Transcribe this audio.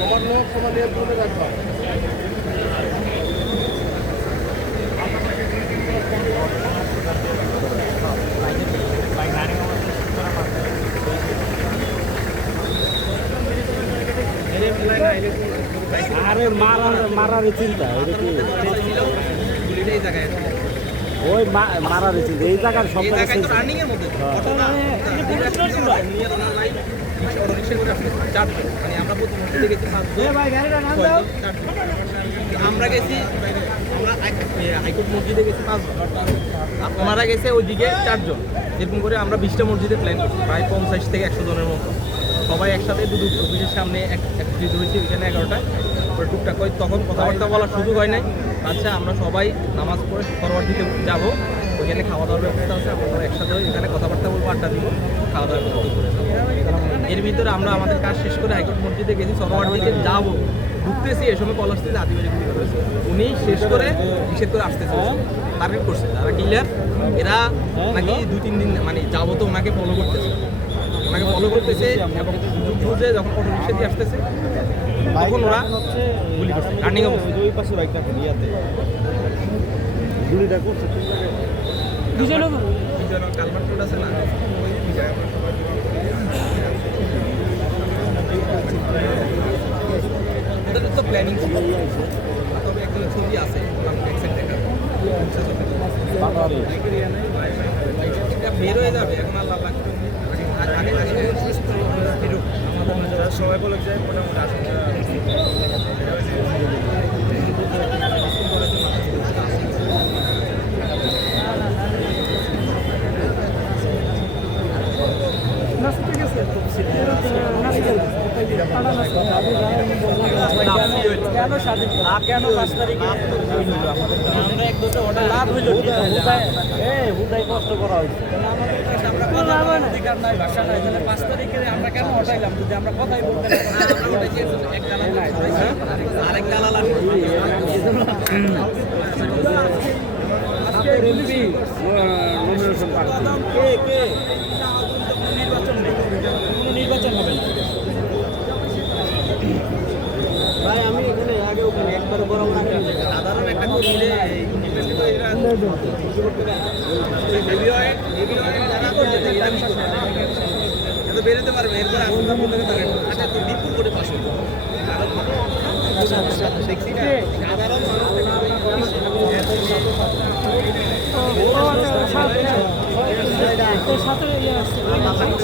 তোমার লোক তোমার নিয়ে তুলে রাখবা। আরে মারার চিন্তা এটা কি ওই মারার চিন্তা এই জায়গার সব আমরা গেছি হাইকোর্ট মসজিদে গেছি 5 জন, ওনারা গেছে ওইদিকে 4 জন। এরকম করে আমরা 20টা মসজিদে প্ল্যান করছি, প্রায় 50 থেকে 100 জনের মতো। সবাই একসাথে দুটো অফিসের সামনে একত্রিত হয়েছি ওইখানে 11টায়। পরে টুকটাক করে তখন কথাবার্তা বলার সুযোগ হয় নাই। আচ্ছা আমরা সবাই নামাজ পড়ে ফরওয়ার্ড দিতে যাবো, ওইখানে খাওয়া দাওয়ার ব্যবস্থা আছে, আমরা একসাথে এখানে কথাবার্তা বলবো, আড্ডা দিব, খাওয়া দাওয়ার ব্যবস্থা করে যাবো। এর ভিতরে আমরা আমাদের কাজ শেষ করে হাইকোর্ট মসজিদে গেছি, ফরওয়ার্ড দিতে যাবো, ঢুকতেছি এই সময় কল আসতেছে আদিবাসী গুলি করেছে। উনি শেষ করে নিষেধ করে আসতেছে, টার্গেট করছে যারা কিলার, এরা নাকি 2-3 দিন মানে যাবো তো ওনাকে ফলো করতেছে, ওনাকে ফলো করতেছে এবং বুঝে যখন অটো রিক্সা দিয়ে আসতেছে তখন ওরা গুলি করছে। রানিং অবস্থা ওই পাশে বাইকটা ইয়াতে গুলিটা করছে দুজন কালভার্ট রোড আছে না, ওদের তো প্ল্যানিং ছিল। তবে একজনের ছবি আছে অ্যাক্সিডেন্ট দেখা, এটা বের হয়ে যাবে এখন আল্লাহ লাগবে। সবাই বলে যায় মোটামুটি আশঙ্কা কেন 5 তারিখে আমরা এক দুটো অর্ডার লাভ হইল হুদাই কষ্ট করা হয়েছে নাই ভাষা নাই, তাহলে 5 তারিখে আমরা কেন হটাইলাম যদি আমরা কথাই বলতে আরেক দালাল আসবে কে নির্বাচন হবে না ভাই। আমি এখানে আগে ওখানে একবার বড় সাধারণ একটা কর্মীরে বেরোতে পারবে, এরপরে আশঙ্কা বলতে আচ্ছা তো বিপুল করে পাশ হইল দেখছি না সাধারণ মানুষ